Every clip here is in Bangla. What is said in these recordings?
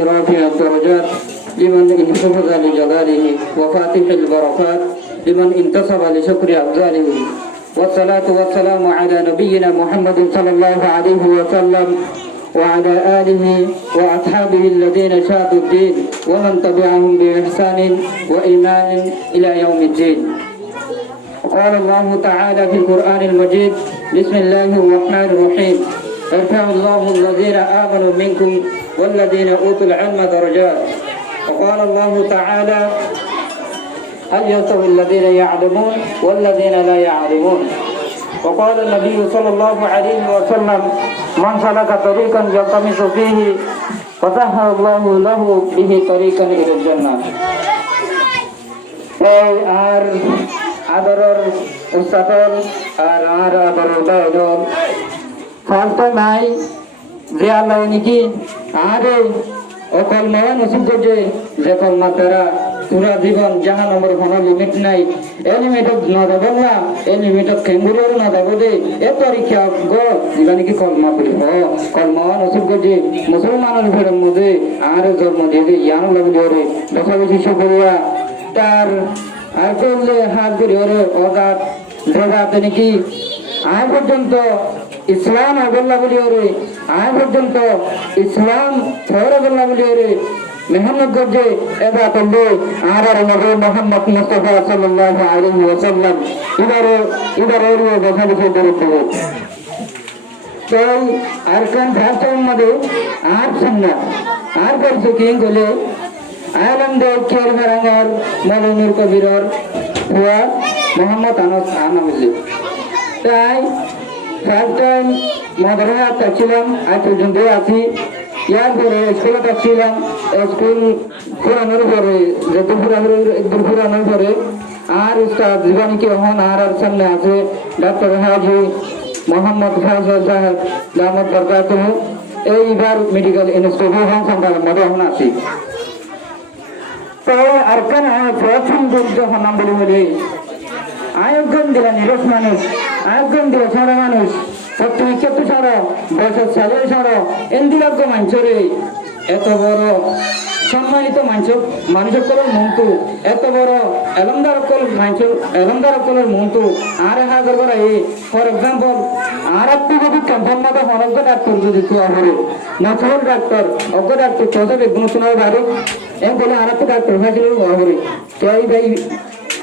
رافع الدرجات لمن انتفض لجلاله وفاتح البركات لمن انتصب لشكر أفضاله والصلاة والسلام على نبينا محمد صلى الله عليه وسلم وعلى آله وأصحابه الذين شادوا الدين ومن تبعهم بإحسان وإيمان إلى يوم الدين. قال الله تعالى في القرآن المجيد: بسم الله الرحمن الرحيم. يرفع الله الذين آمنوا منكم والذين أوتوا العلم درجات. وقال الله تعالى: هل يستوي الذين يعلمون والذين لا يعلمون. وقال النبي صلى الله عليه وسلم: من سلك طريقا يلتمس فيه فسهل الله له به طريقا إلى الجنة. আর আদরের উস্তাদল আর আদরের দায়দল ফালতো নাই যে আল্লাহ নাকি আরে অকল নয় নসিব করছে যে কলমা তারা পুরা জীবন যাহা নম্বর কোনো লিমিট নাই এই লিমিটত না দেব না এই লিমিটত খেঙ্গুরেও না দেব দে এ পরীক্ষা গো যেটা নাকি কলমা করি কলমা নসিব করছে মুসলমানের ঘরের মধ্যে আর জন্ম দিয়ে দে ইয়ানো লাগলি ওরে দেখা বেশি সকলিয়া তার আর করলে হাত ধরে ওরে অগাত জায়গাতে নাকি আয় পর্যন্ত ইসলাম আগল্লা বলি ওরে আয় পর্যন্ত ইসলাম ছড়াগল্লা বলি ওরে মেহনত করছে এটা করলে আর নবী মোহাম্মদ মুস্তাফা সাল্লাল্লাহু আলাইহি ওয়াসাল্লাম এবারে দেখা দেখে দরুদ তাই আরকান ভাষার মধ্যে আর সুন্নাত আর করছে কি বলে আলমদের কের ভারাঙ্গার মৌলনুর কবিরর হুয়া মোহাম্মদ আনাস আনামিলি তাই ফার্স্ট টাইম মাদ্রাসা থাকছিলাম আজ পর্যন্ত আছি ইয়ার পরে স্কুলে থাকছিলাম স্কুল পুরানোর পরে যত পুরানোর পরে আর উস্তাদ জীবনীকে হন আর সামনে আছে ডক্টর হাজি মোহাম্মদ ফয়সাল সাহেব দামদ বরকাতুহু এইবার মেডিকেল ইনস্টিটিউট হন সংখ্যার মধ্যে এখন আছি তো আর কেন প্রথম দুর্য হনাম বলি বলি আয়োজন দিলা নিরস মানুষ আয়োজন দিলা সারা মানুষ সত্যি কেতু সারা বছর সালে সারা এন্দিলাগ্য মাঞ্চরে এত বড় সম্মানিত মানুষের কলের মন্তু এত বড় এলমদার কলের মন্তু আর হাজার বড় এই ফর এক্সাম্পল আর একটু যদি কম্পান্নাতে অনজ্ঞ ডাক্তার যদি চুয়া করে নচল ডাক্তার অজ্ঞ ডাক্তার চৌধুরী বেগুন শোনার বাইরে এম বলে আর একটু ডাক্তার ভাইছিল বড় করে তাই ভাই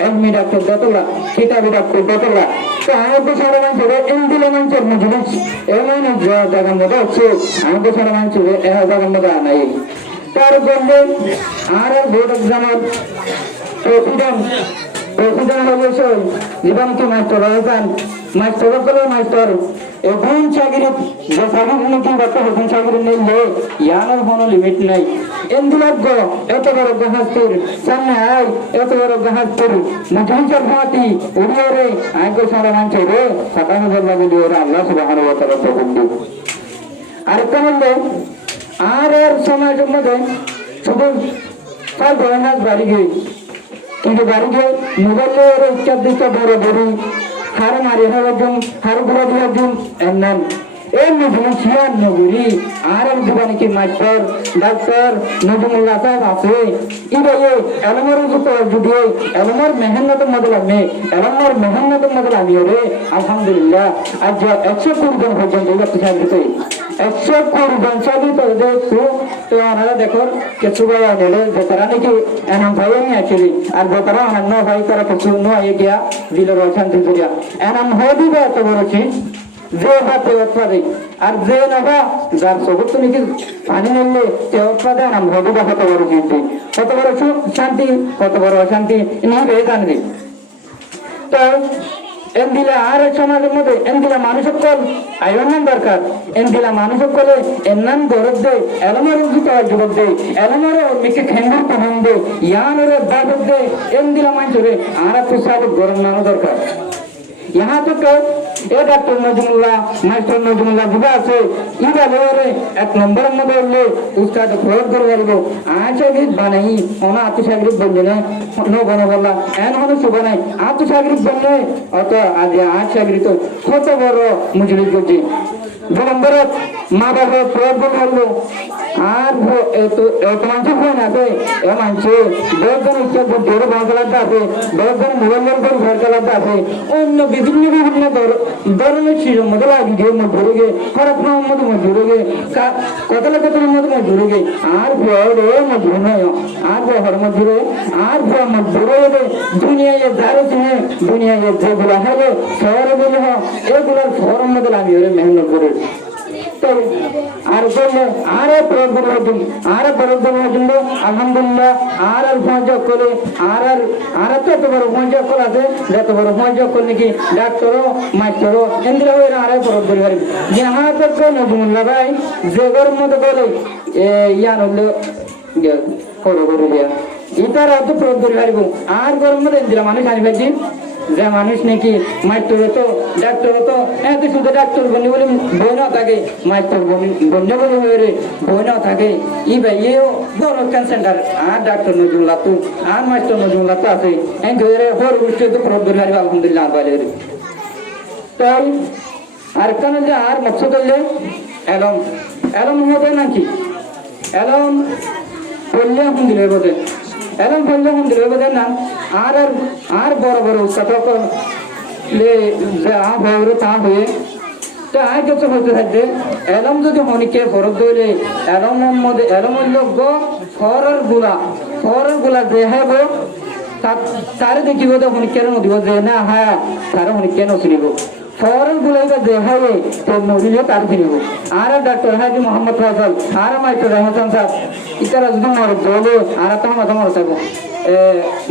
এমনি ডাক্তার দতলা কিতাবি ডাক্তার দতলা তো আমাদের সারা মানুষের এন্দিলা মানুষের মজলিস এমন জায়গার মধ্যে হচ্ছে আমাদের সারা মানুষের জায়গার মধ্যে আনাই তার জন্য আর বোর্ড এক্সামের প্রেসিডেন্ট হয়েছে জীবনকে মাস্টার হয়েছেন মাস্টার এখন চাকরি যে চাকরি নাকি বাচ্চা এখন চাকরি নিলে ইয়ানোর কোনো লিমিট নাই এন্দিলাগ্য এত বড় গাহাস্তির সামনে আয় এত বড় গাহাস্তির মজলিসের ভাতি উড়িয়ে আগে সারা মানছে রে সাদা হাজার লাগলি ওরা আল্লাহ সুবহানাহু ওয়া তাআলা বললেন আরেকটা বললো আর সমাজের মধ্যে শুধু সব গয়নাজ বাড়ি গিয়ে কিন্তু বাড়ি গিয়ে মোবাইলের উচ্চার দিকে বড় বড়ি হার মারি একজন হার ঘুরা দিয়ে একজন এমন এমনি ভুলছিয়ার নগরী আর এক দোকানে মাস্টার ডাক্তার নজমুল্লাহ সাহেব আছে ইবাই এলমর যদি এলমর মেহনতের মধ্যে আমি এলমর মেহনতের মধ্যে আমি রে আলহামদুলিল্লাহ আজ 120 জন পর্যন্ত সাহিত্য 120 সাহিত্য দেখছো তো আমরা দেখো কিছু ভাই আনে বেতারা নাকি এনাম ভাই আমি আসলে আর বেতারা অন্য ভাই তারা কিছু নয় গিয়া দিলের অশান্তি করিয়া এনাম হয়ে দিবে এত বড় চিজ যে হাতে অত্যাদে আর যে নাবা যার সবর তো নাকি পানি নিলে সে অত্যাদে নাম হবে বা কত বড় চিন্তি কত বড় সুখ শান্তি কত বড় অশান্তি না হয়ে জানবে তো এন্দিলা আর এক সমাজের মধ্যে এন্দিলা মানুষের কল আয়োজন দরকার এন্দিলা মানুষের কলে এর নাম গরব দে এলমার উদ্দিত যুবক দে এলমার মিকে খেঙ্গুর তহন দে ইয়ানোরে বাদক দে এন্দিলা মানুষরে আর একটু সাবক গরম নানো দরকার यहाँ तक ए डॉक्टर नजमुल्लाह मास्टर नजमुल्लाह बुझा আছে ইবা লেরে এক নম্বর মধ্যে হলো उसका तो प्रयोग कर বলবো আচাগিত বানাই ওনা আত্মসাগরিক বললে না নো বনা বলা এন হলো সুবা নাই আত্মসাগরিক বললে অত আজ আচাগরিত কত বড় মুজরিদ করছি 2 নম্বর মা বাবা প্রয়োগ করলো আর মানুষের ফোন আছে এ মানুষে দশজন ইচ্ছা জোরে ভয় চালাতে আছে দশজন মোবাইলের উপর ভয় চালাতে আছে অন্য বিভিন্ন বিভিন্ন ধরনের শিশুর মধ্যে লাগি গিয়ে মজুরে গে খারাপ নামের মধ্যে মজুরে গে কতলা কতলার মধ্যে মজুরে গে আর ভয় রে মজুর নয় আর ভয় মজুরে আর ভয় মজুরে দুনিয়ায় যারা চিনে দুনিয়ায় যেগুলো হবে শহরে বলে এগুলোর শহরের মধ্যে আমি ওরে মেহনত করে আর বললে আরে প্রয়োগ হতুন আরে প্রয়োগ হতুন আলহামদুলিল্লাহ আর পৌঁছক করে আর তো এত বড় পৌঁছক কল আছে যত বড় পৌঁছক কল নাকি ডাক্তারও মাস্টারও এন্দিরা হয়ে আরে প্রয়োগ করে পারি যাহা তক নজমুল্লাহ ভাই যে গরম মতো বলে ইয়ান হলো করে দিয়া ইতার অত প্রয়োগ করে পারিব আর গরম মতো এন্দিরা মানুষ আনি পাইছি যে মানুষ নাকি মাস্টার হতো ডাক্তার হতো এত শুধু ডাক্তার বনি বলে বই না থাকে মাস্টার বন্য বলে হয়ে বই না থাকে ই ভাই এও বড় সেন্টার আর ডাক্তার নজরুল্লাহ তো আর মাস্টার নজরুল্লাহ তো আছে এই ধরে হর উঠছে তো প্রয়োগ করে পারিব আলহামদুলিল্লাহ বলে তাই আর কেন যে আর মকসদ হইলে এলম এলম হবে নাকি এলম বললে আলহামদুলিল্লাহ বোধে এলম বললে আলহামদুলিল্লাহ বোধে না আর বড় বড় উৎসাহ তা হয়ে আয় কিছু হতে থাকবে এলম যদি মনিকে ফরক দইলে এলমের মধ্যে এলমের লোক ফরের গুলা যে হব তারে দেখিব তো মনিকের নদীব যে না হ্যাঁ তারা মনিকে নচিব ফরের গুলাইবা যে হয় তো নদীলে তার ফিরিব আর ডাক্তার হাজি মোহাম্মদ ফজল আর মাইতো রহমান সাহেব ইতারা যদি মরদ দলে আর তো মাথা মরদ থাকবো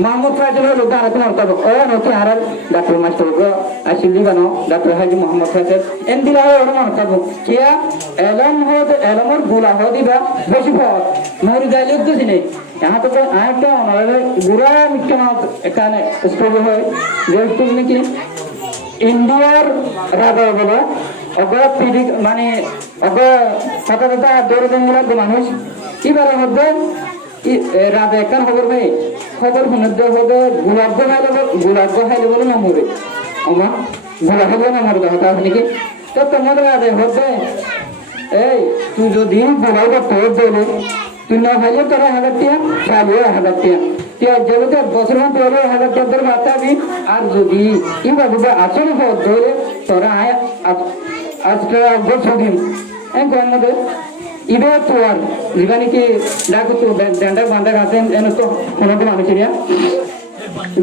মোহাম্মদ ফজল হলো আর তো মরদ থাকবো ও নতি আর ডাক্তার মাস্টার গো আসিলি বানো ডাক্তার হাজি মোহাম্মদ ফজল এন্দিরা হয় ওর মরদ থাকবো কিয়া এলম হতে এলমর গুলা হদিবা বেশি ফর মরি যাইলে তো দিনে यहाँ तो आएगा हमारे बुरा मिक्का एकाने स्टोर है जो स्टोर में कि इंडियार राजा बोला अगर पीढ़ी माने अगर पता पता दौड़ देंगे तो मानुष की बार होते राजा एकान खबर में खबर हुनदे होते गुलाब को है बोलो ना मोरे अम्मा गुलाब को ना मोरे होता है कि तो तुम्हारे राजा होते ए तू जो दिन गुलाब को तोड़ दे তুই না খাইলে তোরা 1000 টাকা খাইলে 1000 টাকা তুই যেতে বছর মত তোর 1000 টাকা তোর বাতাবি আর যদি ইবা বুঝা আসল ধরে তোরা আজকে গোছদিন এই গমদে ইবে তোর জীবনে কি ডাকু তো ডেন্ডা বান্দা আছেন এন তো কোনো মানুষেরিয়া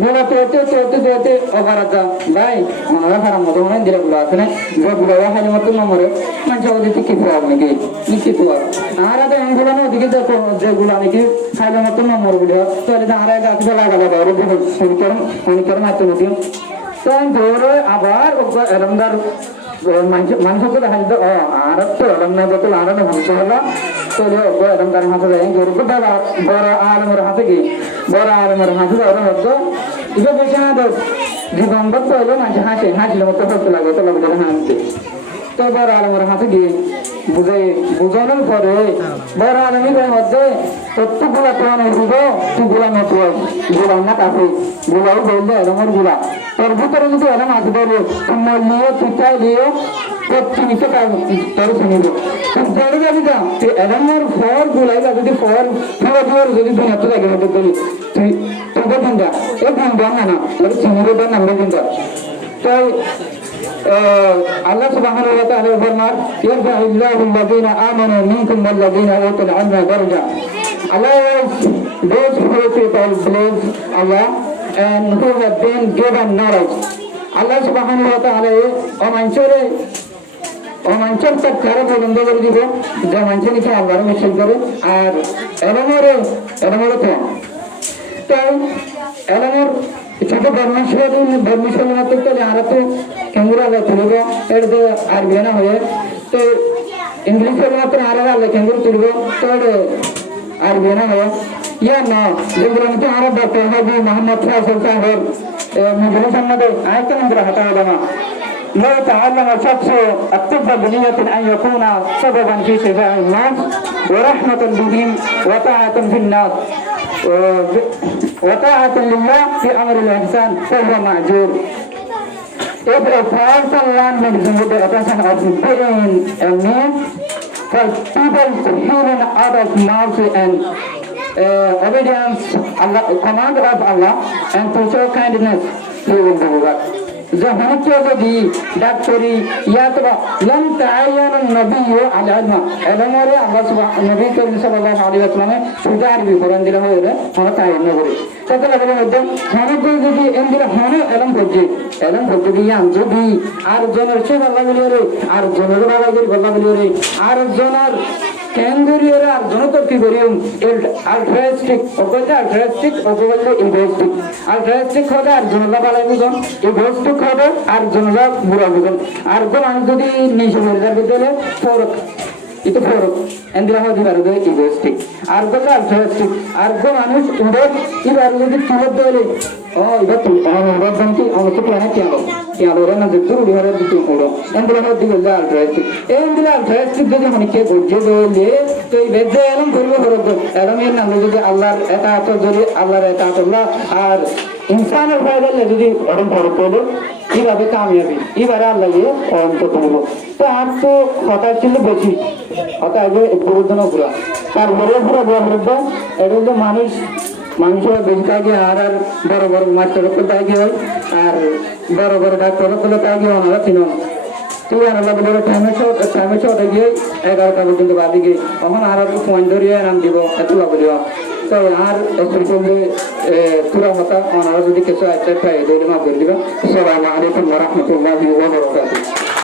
গোলা তোতে অপারাধা ভাই মনে খারাপ মতো মনে দিলে গুলো আছে না যে গুলো খাইলে মতো নম্বরে মানুষ ওদিকে কি পাওয়ার নাকি নিশ্চিত হওয়ার আর আগে এগুলো না ওদিকে দেখো যেগুলো নাকি খাইলে মতো নম্বর গুলো তাহলে আর আগে গাছ লাগাবো ওর ফোন মাত্র মতো তো ধরে আবার এরমদার মানুষকে দেখা যেত আর তো এরম না বলতে আর ভাবতে হলো তোলে এরমদার হাতে যায় গরু বড় আলমের হাতে কি বড় আলমের হাতে ওরা হতো ইবে বেশি না দেখ জীবন বলতে হলো মানুষ হাসিলে মতো হতে লাগে তো লাগে হাসতে তো বড় আলমের হাতে গিয়ে বুঝানোর পরে বড় আলমী মধ্যে প্রত্যেকগুলা তোমার উঠব তুগুলা নতুন গুলা না কাছে গুলাও বললে এরমের গুলা তোর ভিতরে যদি এরম আসি বলে তোমার নিয়ে তুই দিয়ে প্রত্যেক তোর শুনিব ধরে যাবি যা তুই এরমের ফর গুলাই যদি ফর যদি দুনিয়া তো লাগে হতে বলি তুই তোকে বন্ধা এ বন্ধা না তোর চিনির নামবে বন্ধা তাই الله سبحانه وتعالى فرمان يرفع الله الذين آمنوا منكم والذين أوتوا العلم درجة Allah is those who people believe Allah and who have been given knowledge Allah subhanahu wa ta'ala অমাঞ্চর তার কারো বন্ধ করে দিব যে মানুষের নিচে আল্লাহর মিছিল করে আর এরমরে তো তাই এরমর ছোট ধর্মেশ্বর মাত্র তো আর তো কেন্দ্র আলো তুলব এটা তো আরবি না হয়ে তো ইংলিশের মাত্র আর আলো কেন্দ্র তুলব তো আরবি না হয়ে ইয়া না যেগুলো মতো আরো ডক্টর হাজি মোহাম্মদ ফয়সাল সাহেব মুজরিম সম্বন্ধে আয়ত্ত মন্ত্র হাতা হলো না لو تعلم شخص الطب بنية أن يكون سببا في شفاء الناس ورحمة بهم وطاعة في الناس وطاعة لله في أمر الإحسان فهو معجور. If a person learns medicine with the attention of being a man for people to healing out of mercy and obedience, Allah, command of Allah, and to show kindness, He will do that. যখন যদি ডাক্তারি ইয়াতবা লন তাআয়ানা নবিয়্যু আল ইলমা এলমরে আল্লাহ সুবহানাহু নবী করিম সাল্লাল্লাহু আলাইহি ওয়াসাল্লামে সুদা আরবি কোরআন দিলা হইরে হন তাআয়ান নবরে তাতে লাগে মধ্যে হন যদি এন্দিরা হন এলম বলতে গিয়ে যদি আর জনের সে আল্লাহ বলিরে আর জনের বাবা করি আল্লাহ বলিরে আর জনের ক্যাঙ্গুরিয়রা আর জনতর কি করিম আলট্রাস্টিক ওকলে আলট্রাস্টিক ওকলে ইনভেস্টিক আলট্রাস্টিক হবে আর জনলা বালাই বুঝন ইনভেস্টিক হবে আর জনলা বুড়া বুঝন আর কোন যদি নিশে মরে যাবে তাহলে ফরক itu ফরক এন্দিরা হদি পারবে ইনভেস্টিক আর কোন আলট্রাস্টিক আর কোন মানুষ উড়ে এবার যদি তুলে দেলে ও এটা তো আমরা জানকি আমরা তো প্ল্যানে কি আলো রে না যে পুরো বিহারের দিকে উড়ো এন্দিরা হদি বলে আলট্রাস্টিক এন্দিরা আলট্রাস্টিক যদি মানে কে বুঝে দেলে তো এই বেদে এরকম করবে ফরক এরকম এর নাম যদি আল্লাহর এতাআত যদি আল্লাহর এতাআতুল্লাহ আর ইনসানের ফায়দা যদি এরকম ফরক করবে কিভাবে কামিয়াবি এবারে আল্লাহ অন্তত করবো তো আর তো কথা ছিল বেশি কথা আগে প্রবর্তন করা তারপরে পুরো বলবো এটা হলো মানুষের বেশি থাকে আর বড় বড় মাস্টার থাকে হয় আর বড় বড় ডাক্তার থাকে ওনারা চিনো তুই আর আল্লাহ বলে টাইমে ছোট গিয়ে 11টা পর্যন্ত বাদি গিয়ে তখন আর পয়েন্ট ধরিয়ে নাম দিব এত বলিও তো আর স্পেশালি পুরা হতা ওনারা যদি কিছু একটা পাই দিলে মাফ করে দিবা আসসালামু আলাইকুম ওয়া রাহমাতুল্লাহি ওয়া বারাকাতুহু